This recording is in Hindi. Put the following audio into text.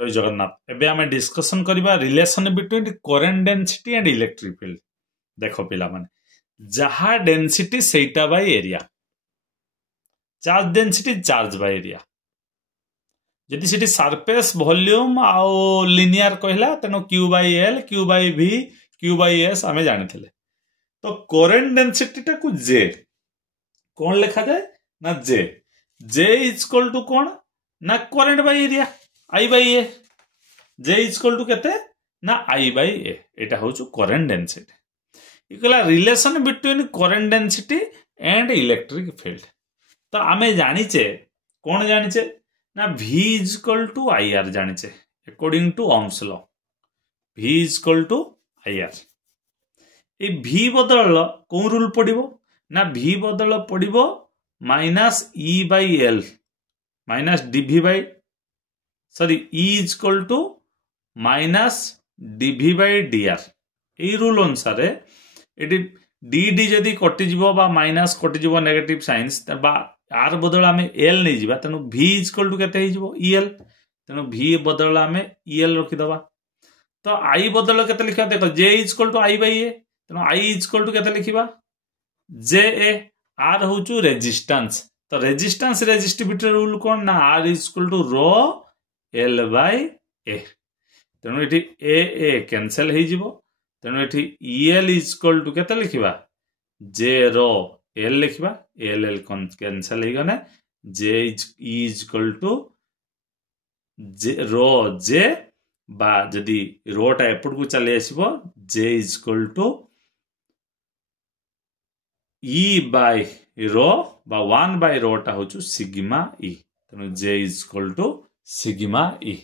जय जगन्नाथ एबे आमे डिस्कशन करबा relation between current density and electric field. देखो पिला माने जहा डेंसिटी सेटा by area, charge density charge by area. जदि सेठी सरफेस वॉल्यूम आउ लिनियर कहला तेनो q by l q by v q by s आमे जानिथिले। तो करंट डेंसिटी टा को j कोन लिखा जाए ना j इज इक्वल टू कोन ना current by area I by a। j is equal to केते ना I बाय a। एटा होचु करंट डेंसिटी। इकला relation between current density and electric field. तो आमे जानिचे कोन जानिचे ना v is equal to IR जानिचे according to Ohm's law. v is equal to IR। ए v बदल को रूल पड़िबो ना v बदल पड़िबो minus E bye L minus dv by sorry E is equal to minus dv by dr। ए रूल अनुसार एटी dd जदि कटि जीवो बा माइनस कटि जीवो नेगेटिव साइंस बा r बदल आमे l नै जीवा तनो v इज इक्वल टू केते हे जीवो el। तनो v बदल आमे el रखि दबा। तो I बदल केते लिखा देखो j is equal to I by a। तनो I इज इक्वल टू केते लिखिबा ja। r होचु रेजिस्टेंस। तो रेजिस्टेंस रेजिस्टिविटी रूल कोन ना r is equal to rho l by a। तनो एठी a कैंसिल हे जीवो। तनो एठी el इज इक्वल टू केते लिखिबा j रो l लिखिबा l कैंसिल हे गने j is equal to rho j बा जदि रोटा एपट को चले आसीबो j is equal to E by rho बा 1 बाय रो टा होचु सिग्मा E। तनो j is equal to sigma E।